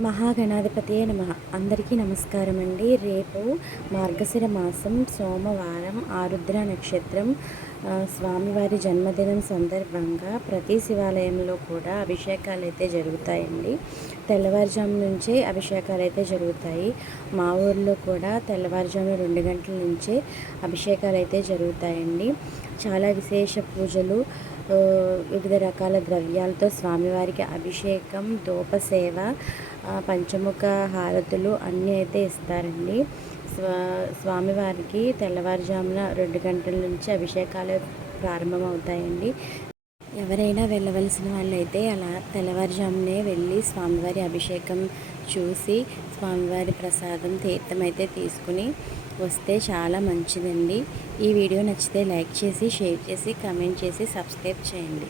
మహాగణాధిపతి నమ. అందరికీ నమస్కారం అండి రేపు మార్గశిర మాసం సోమవారం ఆరుద్ర నక్షత్రం స్వామివారి జన్మదినం సందర్భంగా ప్రతి శివాలయంలో కూడా అభిషేకాలు అయితే జరుగుతాయండి. తెల్లవారుజాము నుంచే అభిషేకాలు అయితే జరుగుతాయి. మా ఊర్లో కూడా తెల్లవారుజాము రెండు గంటల నుంచే అభిషేకాలు అయితే జరుగుతాయండి. చాలా విశేష పూజలు వివిధ రకాల ద్రవ్యాలతో స్వామివారికి అభిషేకం దూపసేవ సేవ పంచముఖ హారతులు అన్నీ అయితే ఇస్తారండి. స్వా స్వామివారికి తెల్లవారుజామున రెండు గంటల నుంచి అభిషేకాలు ప్రారంభమవుతాయండి. ఎవరైనా వెళ్ళవలసిన వాళ్ళైతే అలా తెల్లవారుజామునే వెళ్ళి స్వామివారి అభిషేకం చూసి స్వామివారి ప్రసాదం తీర్థం అయితే తీసుకుని వస్తే చాలా మంచిదండి. ఈ వీడియో నచ్చితే లైక్ చేసి షేర్ చేసి కమెంట్ చేసి సబ్స్క్రైబ్ చేయండి.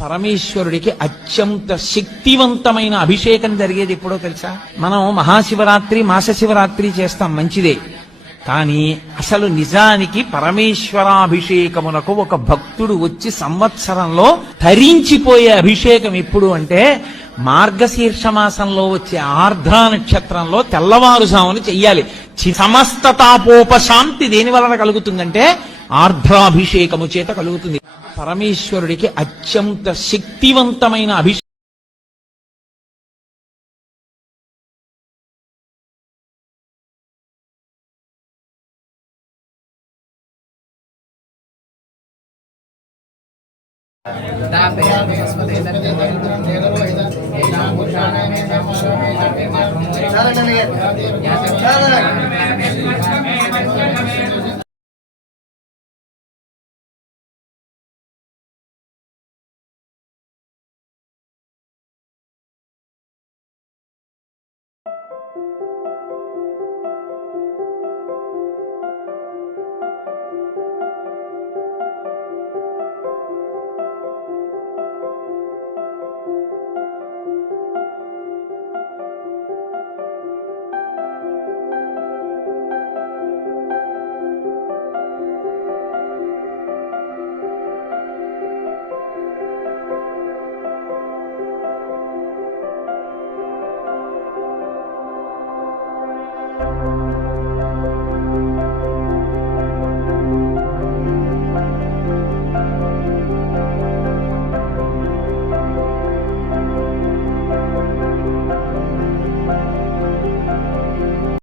పరమేశ్వరుడికి అత్యంత శక్తివంతమైన అభిషేకం జరిగేది ఎప్పుడో తెలుసా? మనం మహాశివరాత్రి మాస శివరాత్రి చేస్తాం మంచిదే. కానీ అసలు నిజానికి పరమేశ్వరాభిషేకమునకు ఒక భక్తుడు వచ్చి సంవత్సరంలో తరించిపోయే అభిషేకం ఎప్పుడు అంటే మార్గశీర్ష మాసంలో వచ్చే ఆర్ధ్ర నక్షత్రంలో తెల్లవారుజామున చెయ్యాలి. చి- సమస్త తాపోపశాంతి దేని వలన కలుగుతుందంటే ఆర్ధ్రాభిషేకము చేత కలుగుతుంది. పరమేశ్వరుడికి అత్యంత శక్తివంతమైన అభిషేకం.